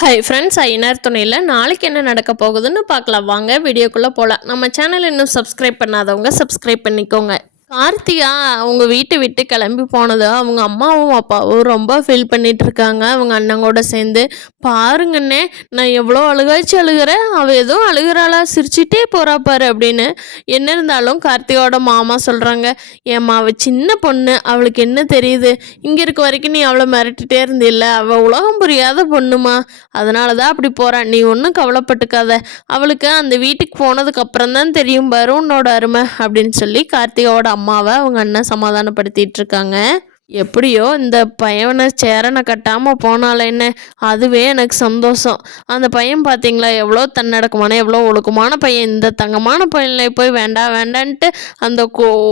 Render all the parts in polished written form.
Hi friends, Ayyanar துணையில் நாளைக்கு என்ன நடக்க போகுதுன்னு பார்க்கலாம். வாங்க வீடியோக்குள்ளே போகலாம். நம்ம சேனல் இன்னும் சப்ஸ்கிரைப் பண்ணாதவங்க சப்ஸ்கிரைப் பண்ணிக்கோங்க. கார்த்திகா அவங்க வீட்டை விட்டு கிளம்பி போனதை அவங்க அம்மாவும் அப்பாவும் ரொம்ப ஃபீல் பண்ணிட்டு இருக்காங்க. அவங்க அண்ணங்கூட சேர்ந்து, பாருங்கண்ணே நான் எவ்வளோ அழுகாச்சு அழுகிறேன், அவள் ஏதோ அழுகிறாளா, சிரிச்சிட்டே போகிறா பாரு அப்படின்னு. என்ன இருந்தாலும் கார்த்திகாவோட மாமா சொல்கிறாங்க, ஏம்மா அவள் சின்ன பொண்ணு, அவளுக்கு என்ன தெரியுது, இங்கே இருக்க வரைக்கும் நீ அவளை மிரட்டிகிட்டே இருந்தில்ல, அவள் உலகம் புரியாத பொண்ணுமா, அதனால தான் அப்படி போகிறான், நீ ஒன்றும் கவலைப்பட்டுக்காத, அவளுக்கு அந்த வீட்டுக்கு போனதுக்கு அப்புறம் தான் தெரியும் பாரு உன்னோட அருமை அப்படின்னு சொல்லி கார்த்திகாவோட அம்மாவை அவங்க அண்ணன் சமாதானப்படுத்திட்டு இருக்காங்க. எப்படியோ இந்த பையனை சேரனை கட்டாமல் போனால என்ன, அதுவே எனக்கு சந்தோஷம். அந்த பையன் பார்த்தீங்களா எவ்வளோ தன்னடக்கமான எவ்வளோ ஒழுக்கமான பையன். இந்த தங்கமான பையனை போய் வேண்டாம் வேண்டான்ட்டு அந்த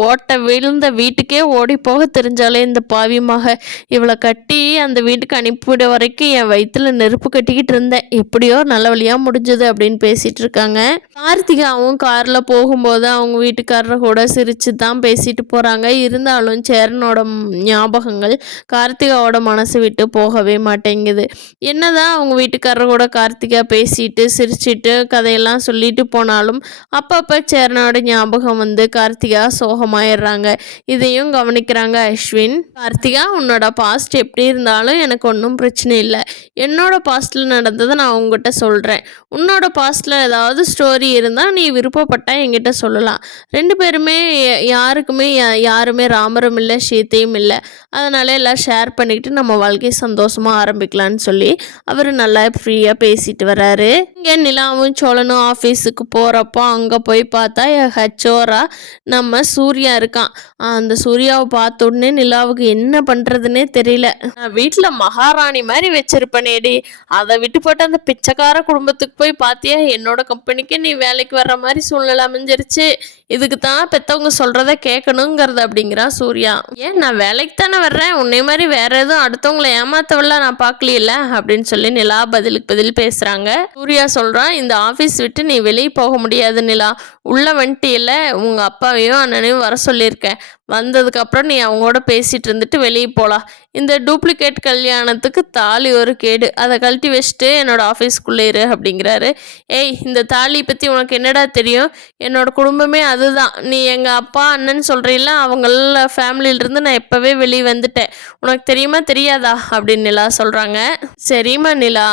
ஓட்டை விழுந்த வீட்டுக்கே ஓடி போக தெரிஞ்சாலே இந்த பாவியமாக இவளை கட்டி அந்த வீட்டுக்கு அனுப்பிவிட வரைக்கும் என் வயிற்றுல நெருப்பு கட்டிக்கிட்டு இருந்தேன், எப்படியோ நல்ல வழியாக முடிஞ்சது அப்படின்னு பேசிகிட்டு இருக்காங்க. கார்த்திகாவும் காரில் போகும்போது அவங்க வீட்டுக்காரரை கூட சிரித்து தான் பேசிட்டு போகிறாங்க. இருந்தாலும் சேரனோட ஞாபகங்கள் கார்த்திகாவோட மனசு விட்டு போகவே மாட்டேங்குது. என்னதான் அவங்க வீட்டுக்காரர் கூட கார்த்திகா பேசிட்டு சிரிச்சிட்டு கதையெல்லாம் சொல்லிட்டு போனாலும் அப்பப்போ சேரனோட ஞாபகம் வந்து கார்த்திகா சோகமாயிடுறாங்க. இதையும் கவனிக்கிறாங்க அஸ்வின். கார்த்திகா, உன்னோட பாஸ்ட் எப்படி இருந்தாலும் எனக்கு ஒன்றும் பிரச்சனை இல்லை, என்னோட பாஸ்டில் நடந்ததை நான் உங்ககிட்ட சொல்கிறேன், உன்னோட பாஸ்டில் ஏதாவது ஸ்டோரி இருந்தால் நீ விருப்பப்பட்டால் என்கிட்ட சொல்லலாம். ரெண்டு பேருமே யாருமே ராமரும் இல்லை சீத்தையும் இல்லை, அதனால் எல்லாம் ஷேர் பண்ணிக்கிட்டு நம்ம வாழ்க்கையை சந்தோஷமாக ஆரம்பிக்கலான்னு சொல்லி அவர் நல்லா ஃப்ரீயாக பேசிட்டு வர்றாரு. இங்கே நிலாவும் சோழனும் ஆஃபீஸுக்கு போகிறப்போ அங்கே போய் பார்த்தா ஹச்சோரா நம்ம சூர்யா இருக்கான். அந்த சூர்யாவை பார்த்த உடனே நிலாவுக்கு என்ன பண்ணுறதுன்னே தெரியல. நான் வீட்டில் மகாராணி மாதிரி வச்சிருப்பேனேடி, அதை விட்டு போட்டு அந்த பிச்சைக்கார குடும்பத்துக்கு போய் பார்த்தியா, என்னோட கம்பெனிக்கு நீ வேலைக்கு வர்ற மாதிரி சூழ்நிலை அமைஞ்சிருச்சு, இதுக்கு தான் பெற்றவங்க சொல்கிறத கேட்கணுங்கிறது அப்படிங்கிறா சூர்யா. ஏன் நான் வேலைக்கு தானே வர்றேன், உன்னை மாதிரி வேற எதுவும் அடுத்தவங்களை ஏமாத்தவெல்லாம் நான் பார்க்கல அப்படின்னு சொல்லி நிலா பதிலுக்கு பதில் பேசுகிறாங்க. சூர்யா சொல்கிறான், இந்த ஆஃபீஸ் விட்டு நீ வெளியே போக முடியாது நிலா, உள்ள வந்துட்டியில் உங்கள் அப்பாவையும் அண்ணனையும் வர சொல்லியிருக்கேன், வந்ததுக்கப்புறம் நீ அவங்களோட பேசிகிட்டு இருந்துட்டு வெளியே போகலாம். இந்த டூப்ளிகேட் கல்யாணத்துக்கு தாலி ஒரு கேடு, அதை கழட்டி வச்சுட்டு என்னோடய ஆஃபீஸ்க்குள்ளே இரு அப்படிங்கிறாரு. ஏய், இந்த தாலி பற்றி உனக்கு என்னடா தெரியும், என்னோட குடும்பமே அதுதான், நீ எங்கள் அப்பா அண்ணன் சொல்கிறீல்ல, அவங்கள ஃபேமிலியிலிருந்து நான் எப்போவே வெளியே வந்துட்டேன், உனக்கு தெரியுமா தெரியாதா அப்படின்னு நிலா சொல்கிறாங்க. சரிம்மா நிலா,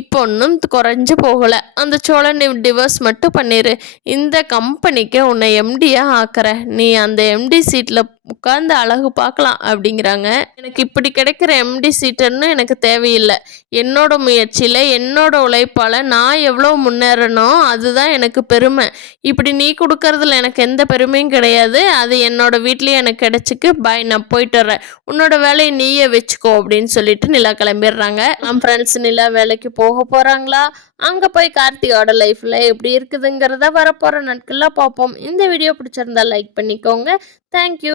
இப்போ ஒன்றும் குறைஞ்சு போகலை, அந்த சோழன் டிவோர்ஸ் மட்டும் பண்ணிடு, இந்த கம்பெனிக்கு உன்னை எம்டியாக ஆக்குற, நீ அந்த எம்டி சீட்டில் உட்கார்ந்து அழகு பார்க்கலாம் அப்படிங்கிறாங்க. எனக்கு இப்படி கிடைக்கிற எம்டி சீட்டுன்னு எனக்கு தேவையில்லை, என்னோட முயற்சியில் என்னோட உழைப்பால் நான் எவ்வளோ முன்னேறணும் அதுதான் எனக்கு பெருமை, இப்படி நீ கொடுக்கறதுல எனக்கு எந்த பெருமையும் கிடையாது, அது என்னோட வீட்லேயே எனக்கு கிடைச்சிக்கு, பாய் நான் போயிட்டு வரேன், உன்னோட வேலையை நீயே வச்சுக்கோ அப்படின்னு சொல்லிட்டு நிலா கிளம்பிடுறாங்க. நம்ம ஃப்ரெண்ட்ஸ் நிலா வேலைக்கு போக போகிறாங்களா, அங்கே போய் கார்த்திகாவோட லைஃப்பில் எப்படி இருக்குதுங்கிறத வரப்போகிற நாட்களில் பார்ப்போம். இந்த வீடியோ பிடிச்சிருந்தா லைக் பண்ணிக்கோங்க. தேங்க்யூ.